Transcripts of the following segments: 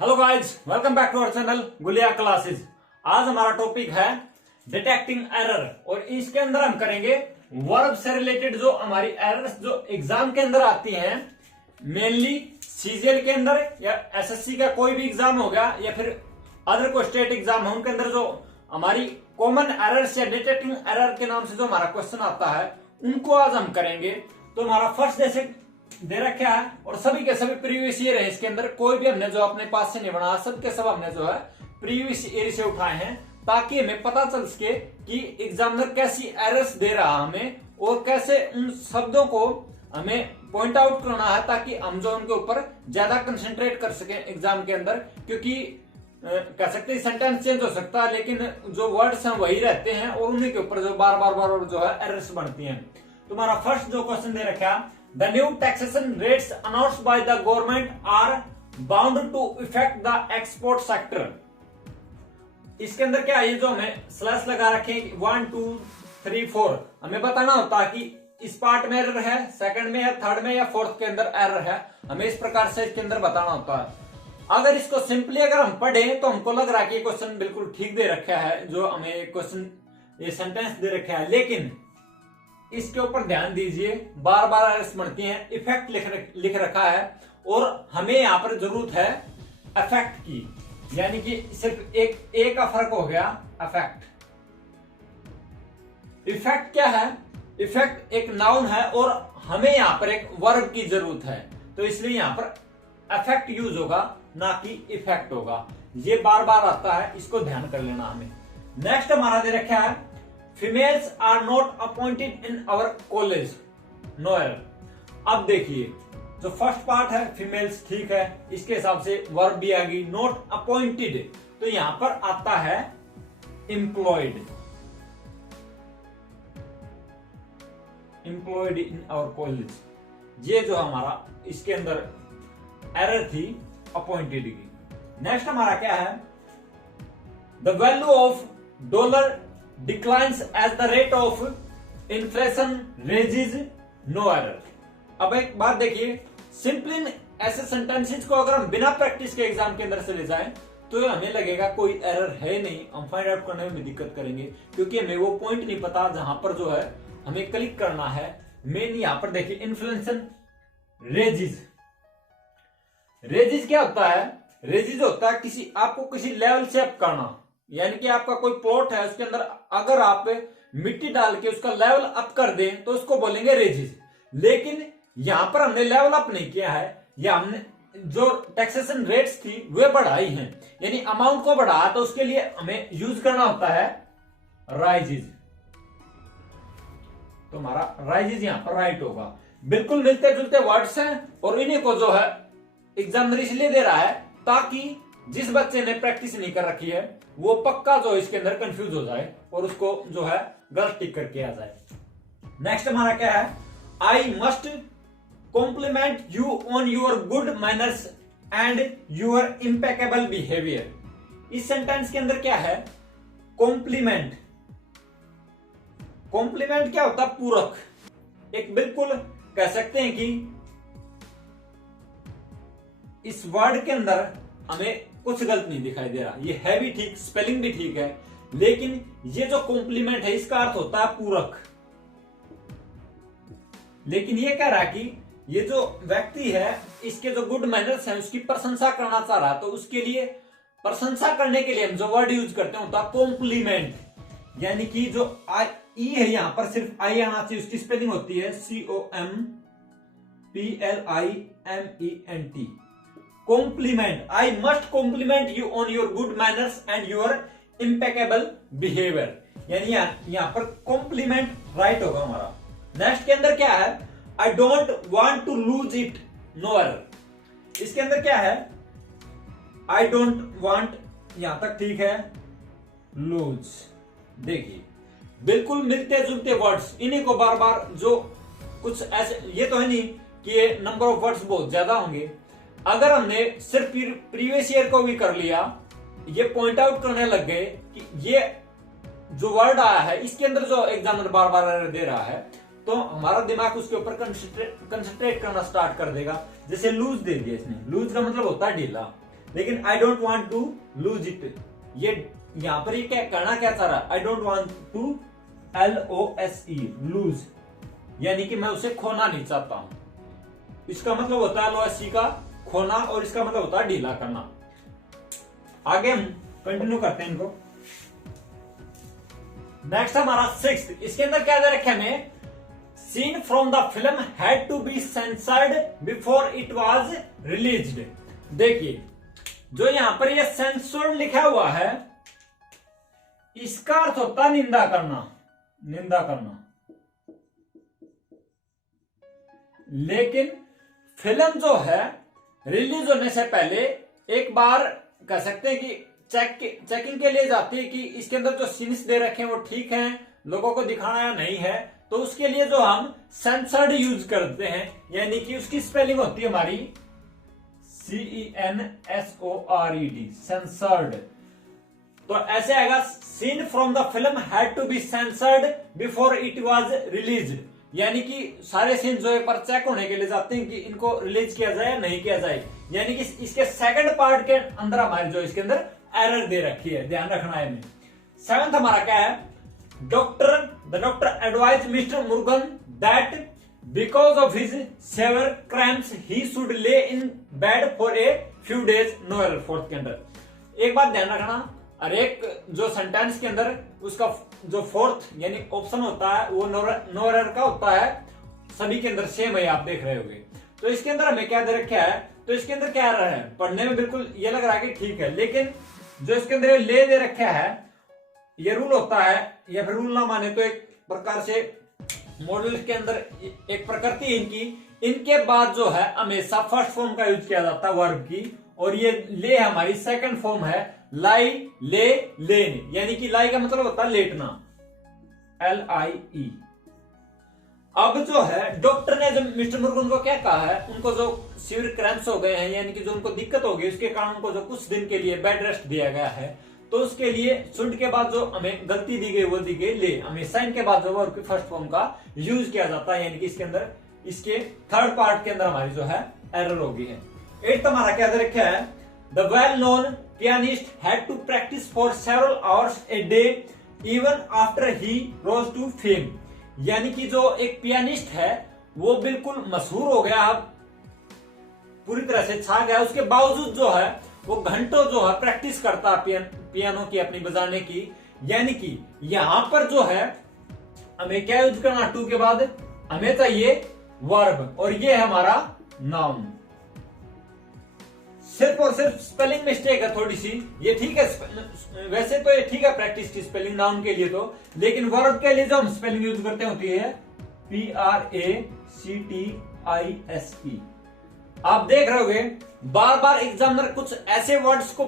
Hello guys, welcome back to our channel Gulia classes. आज हमारा topic है डिटेक्टिंग एरर और इसके अंदर हम करेंगे वर्ब से रिलेटेड जो हमारी एरर्स जो एग्जाम के अंदर आती हैं, मेनली सीजीएल के अंदर या एसएससी का कोई भी एग्जाम हो गया या फिर अदर को स्टेट एग्जाम है, उनके अंदर जो हमारी कॉमन एरर्स या डिटेक्टिंग एरर के नाम से जो हमारा क्वेश्चन आता है उनको आज हम करेंगे। तो हमारा फर्स्ट जैसे दे रखा है और सभी के सभी प्रीवियस ईयर है, इसके अंदर कोई भी हमने जो अपने पास से नहीं बनाया, सब के सब हमने जो है प्रीवियस ईयर से उठाए हैं ताकि हमें पता चल सके कि एग्जामिनर कैसी एरर्स दे रहा है हमें और कैसे उन शब्दों को हमें पॉइंट आउट करना है ताकि हम जो उनके ऊपर ज्यादा कंसंट्रेट कर सके एग्जाम के अंदर। क्योंकि कह सकते हैं सेंटेंस चेंज हो सकता है लेकिन जो वर्ड्स हैं वही रहते हैं और उन्हीं के ऊपर जो बार बार जो है एरर्स बनती हैं। तुम्हारा फर्स्ट जो क्वेश्चन दे रखा है, The new taxation rates announced by the government are bound to affect the export sector। इसके अंदर क्या है, जो हमें स्लैश लगा रखे 1 2 3 4 हमें बताना होता है कि इस पार्ट में एरर है, सेकंड में है, थर्ड में या फोर्थ के अंदर एरर है, हमें इस प्रकार से इसके अंदर बताना होता है। अगर इसको सिंपली अगर हम पढ़ें तो हमको लग रहा है कि ये क्वेश्चन बिल्कुल ठीक दे रखा है, जो हमें क्वेश्चन ये सेंटेंस दे रखा है, लेकिन इसके ऊपर ध्यान दीजिए बार बार एरर्स बनती हैं। इफेक्ट लिख रखा है और हमें यहां पर जरूरत है अफेक्ट की, यानी कि सिर्फ एक का फर्क हो गया अफेक्ट। इफेक्ट क्या है? इफेक्ट एक नाउन है और हमें यहां पर एक वर्ब की जरूरत है, तो इसलिए यहां पर अफेक्ट यूज होगा ना कि इफेक्ट होगा। ये बार बार आता है, इसको ध्यान कर लेना हमें। नेक्स्ट हमारा दे रखा है females are not appointed in our college, no error. अब देखिए जो फर्स्ट पार्ट है फीमेल्स, ठीक है, इसके हिसाब से वर्ब भी आ गई। नॉट अपॉइंटेड तो यहां पर आता है employed, employed in our college. ये जो हमारा इसके अंदर एरर थी अपॉइंटेड की। नेक्स्ट हमारा क्या है, the value of dollar declines as the rate of inflation raises, no error. अब एक बात देखिए, सिंपली ऐसे सेंटेंसेस को अगर हम बिना प्रैक्टिस के एग्जाम के अंदर से ले जाएं तो हमें लगेगा कोई एरर है नहीं, हम फाइंड आउट करने में दिक्कत करेंगे क्योंकि हमें वो पॉइंट नहीं पता जहां पर जो है हमें क्लिक करना है। मेन यहां पर देखिए इन्फ्लेशन रेजिज। रेजिज क्या होता है? रेजिज होता है किसी आपको किसी लेवल से अप करना, यानी कि आपका कोई प्लॉट है उसके अंदर अगर आप मिट्टी डाल के उसका लेवल अप कर दें तो उसको बोलेंगे रेजिज। लेकिन यहां पर हमने लेवल अप नहीं किया है, या हमने जो टैक्सेशन रेट्स थी वे बढ़ाई हैं, यानी अमाउंट को बढ़ाया, तो उसके लिए हमें यूज करना होता है राइजिज। तो हमारा राइजिज यहां पर राइट होगा। बिल्कुल मिलते जुलते वर्ड्स हैं और इन्हीं को जो है एग्जामिनर इसलिए दे रहा है ताकि जिस बच्चे ने प्रैक्टिस नहीं कर रखी है वो पक्का जो इसके अंदर कंफ्यूज हो जाए और उसको जो है गलत टिक करके आ जाए। नेक्स्ट हमारा क्या है, आई must compliment you on your good manners and your impeccable behaviour. इस सेंटेंस के अंदर क्या है, कॉम्प्लीमेंट। कॉम्प्लीमेंट क्या होता है? पूरक। एक बिल्कुल कह सकते हैं कि इस वर्ड के अंदर हमें कुछ गलत नहीं दिखाई दे रहा, ये है भी ठीक, स्पेलिंग भी ठीक है, लेकिन ये जो कॉम्प्लीमेंट है इसका अर्थ होता है पूरक। लेकिन ये कह रहा है कि ये जो व्यक्ति है इसके जो गुड मैनर्स हैं उसकी प्रशंसा करना चाह रहा है, तो उसके लिए प्रशंसा करने के लिए हम जो वर्ड यूज करते हैं होता है कॉम्प्लीमेंट। यानी कि जो ई है यहां पर सिर्फ आई आना चाहिए, उसकी स्पेलिंग होती है COMPLIMENT। Compliment, I must compliment you on your good manners and your impeccable behaviour, यानी यहां पर कॉम्प्लीमेंट राइट होगा हमारा। नेक्स्ट के अंदर क्या है, I don't want to lose it, no error. इसके अंदर क्या है, आई डोंट वांट, यहां तक ठीक है, लूज। देखिए बिल्कुल मिलते जुलते वर्ड्स, इन्हीं को बार बार जो कुछ ऐसे, ये तो है नहीं कि ये नंबर ऑफ वर्ड्स बहुत ज्यादा होंगे। अगर हमने सिर्फ प्रीवियस ईयर को भी कर लिया, ये पॉइंट आउट करने लग गए कि ये जो वर्ड आया है इसके अंदर जो एग्जामिनर बार बार एरर दे रहा है, तो हमारा दिमाग उसके ऊपर कंसंट्रेट करना स्टार्ट कर देगा। जैसे लूज दे दिया इसने, लूज का मतलब होता है ढीला, लेकिन I don't want to lose it, ये यहां पर ये क्या कहना क्या चाह रहा है, I don't want to LOSE lose, यानी कि मैं उसे खोना नहीं चाहता हूं। इसका मतलब होता है LOSE का खोना, और इसका मतलब होता है ढीला करना। आगे हम कंटिन्यू करते हैं इनको। नेक्स्ट हमारा 6th, इसके अंदर क्या दे रखे हमें, scene from the film had to be censored before it was released. देखिए जो यहां पर ये सेंसर्ड लिखा हुआ है, इसका अर्थ होता है निंदा करना, निंदा करना। लेकिन फिल्म जो है रिलीज होने से पहले एक बार कह सकते हैं कि चेकिंग के लिए जाती है कि इसके अंदर जो सीन्स दे रखे हैं वो ठीक हैं, लोगों को दिखाना या नहीं है, तो उसके लिए जो हम सेंसर्ड यूज करते हैं, यानी कि उसकी स्पेलिंग होती है हमारी CENSORED, सेंसर्ड। तो ऐसे आएगा, scene from the film had to be censored before it was released, यानी कि सारे सीन जो है पर चेक होने के लिए जाते हैं कि इनको रिलीज किया जाए या नहीं किया जाए, यानी कि इसके सेकंड पार्ट के अंदर हमारे जो इसके अंदर एरर दे रखी है, ध्यान रखना है हमें। 7th हमारा क्या है, the doctor advise mister Murugan that because of his severe cramps he should lay in bed for a few days, no error. 4th के अंदर एक बात ध्यान रखना, और एक जो सेंटेंस के अंदर उसका जो 4th यानी ऑप्शन होता है वो नो एरर का होता है, सभी के अंदर सेम है, आप देख रहे होंगे। तो इसके अंदर हमें क्या दे रखा है, तो इसके अंदर क्या एरर है, पढ़ने में बिल्कुल ये लग रहा है कि ठीक है, लेकिन जो इसके अंदर ले दे रखा है, ये रूल होता है, या फिर रूल ना माने तो एक प्रकार से मॉडल के अंदर एक प्रकृति है इनकी, इनके बाद जो है हमेशा फर्स्ट फॉर्म का यूज किया जाता है वर्ब की, और ये ले हमारी सेकंड फॉर्म है, लाई ले लेन, यानी कि लाई का मतलब होता है लेटना, LIE। अब जो है डॉक्टर ने जो मिस्टर मुर्गन को क्या कहा है, उनको जो सीवियर क्रैम्प्स हो गए हैं, यानी कि जो उनको दिक्कत हो गई, उसके कारण उनको जो कुछ दिन के लिए बेड रेस्ट दिया गया है, तो उसके लिए शुड के बाद जो हमें गलती दी गई वो दी गई ले, हमेशा इनके बाद जो वर्ब की फर्स्ट फॉर्म का यूज किया जाता है, यानी कि इसके अंदर इसके थर्ड पार्ट के अंदर हमारी जो है एरर हो गई है। 8th हमारा क्या दे रखा है, the well known pianist had to practise for several hours a day even after he rose to fame, यानी कि जो एक पियानिस्ट है वो बिल्कुल मशहूर हो गया, अब पूरी तरह से छा गया, उसके बावजूद जो है वो घंटों जो है प्रैक्टिस करता है पियानो की अपनी बजाने की, यानी कि यहां पर जो है हमें क्या यूज करना, टू के बाद हमें चाहिए वर्ब, और ये है हमारा नाउन। सिर्फ और सिर्फ स्पेलिंग मिस्टेक है थोड़ी सी, ये ठीक है, वैसे तो ये ठीक है प्रैक्टिस की स्पेलिंग नाउन के लिए तो, लेकिन वर्ब के लिए जो हम स्पेलिंग यूज करते होती है PRACTISE। आप देख रहे होगे बार बार एग्जामिनर कुछ ऐसे वर्ड्स को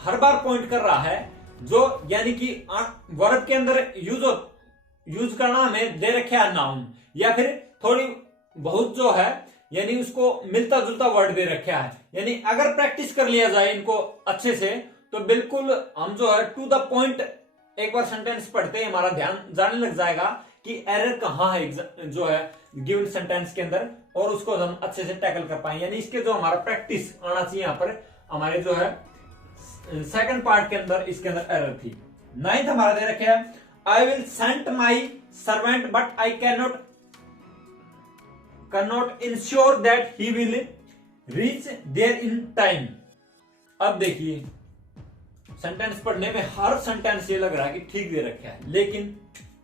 हर बार पॉइंट कर रहा है जो यानी कि वर्ब के अंदर यूज करना हमें दे रखे है नाउन, या फिर थोड़ी बहुत जो है यानी उसको मिलता जुलता वर्ड दे रखा है, यानी अगर प्रैक्टिस कर लिया जाए इनको अच्छे से तो बिल्कुल हम जो है टू द पॉइंट एक बार सेंटेंस पढ़ते ही हमारा ध्यान जाने लग जाएगा कि एरर कहां है जो है गिवन सेंटेंस के अंदर, और उसको हम अच्छे से टैकल कर पाए, यानी इसके जो हमारा प्रैक्टिस आना चाहिए यहाँ पर हमारे जो है सेकंड पार्ट के अंदर, इसके अंदर एरर थी। 9th हमारा दे रखे है, I will send my servant but I can not ensure that he will reach there in time. अब देखिए सेंटेंस पढ़ने में हर सेंटेंस ये लग रहा है कि ठीक दे रखा है, लेकिन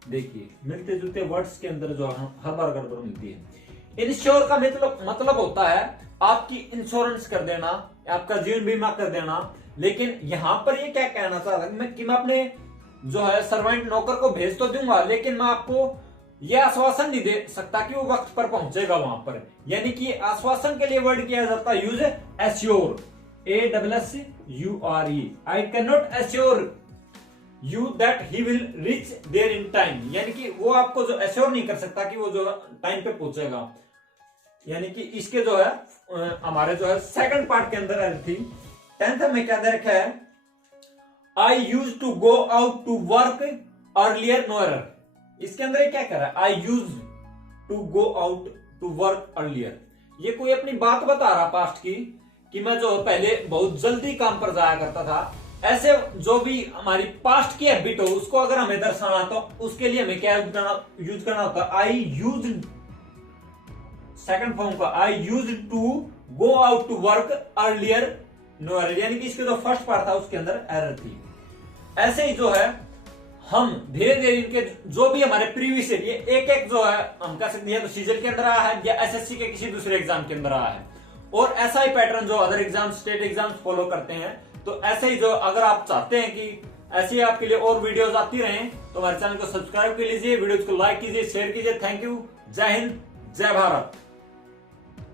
देखिए मिलते जुलते वर्ड्स के अंदर जो हर बार गड़बड़ मिलती है। इंश्योर का मतलब होता है आपकी इंश्योरेंस कर देना, आपका जीवन बीमा कर देना, लेकिन यहां पर ये क्या कहना चाह रहा है कि मैं अपने जो है सर्वेंट नौकर को भेज तो दूंगा, लेकिन मैं आपको यह आश्वासन नहीं दे सकता कि वो वक्त पर पहुंचेगा वहां पर, यानी कि आश्वासन के लिए वर्ड किया जाता है use assure, ASSURE। I can not assure you that he will reach there in time, यानी कि वो आपको जो एश्योर नहीं कर सकता कि वो जो टाइम पे पहुंचेगा, यानी कि इसके जो है हमारे जो है सेकंड पार्ट के अंदर एरर थी। 10th में क्या दे रखा है, I use to go out to work earlier, no error. इसके अंदर क्या कर रहा है, I use to go out to work earlier, ये कोई अपनी बात बता रहा पास्ट की कि मैं जो पहले बहुत जल्दी काम पर जाया करता था, ऐसे जो भी हमारी पास्ट की हैबिट हो उसको अगर हमें दर्शाना तो उसके लिए हमें क्या यूज करना होता है, आई यूज, सेकंड फॉर्म का I use to go out to work earlier no error, यानी कि इसके जो फर्स्ट पार्ट था उसके अंदर एरर थी। ऐसे ही जो है हम धीरे धीरे इनके जो भी हमारे प्रीवियस ये एक एक जो है हम कह सकते हैं तो सीजन के अंदर आया है या एसएससी के किसी दूसरे एग्जाम के अंदर आया है, और ऐसा ही पैटर्न जो other exam state exam follow करते हैं। तो ऐसे ही जो अगर आप चाहते हैं कि ऐसे ही आपके लिए और वीडियोस आती रहें तो हमारे चैनल को सब्सक्राइब कर लीजिए, वीडियोस को लाइक कीजिए, शेयर कीजिए। थैंक यू, जय हिंद, जय भारत।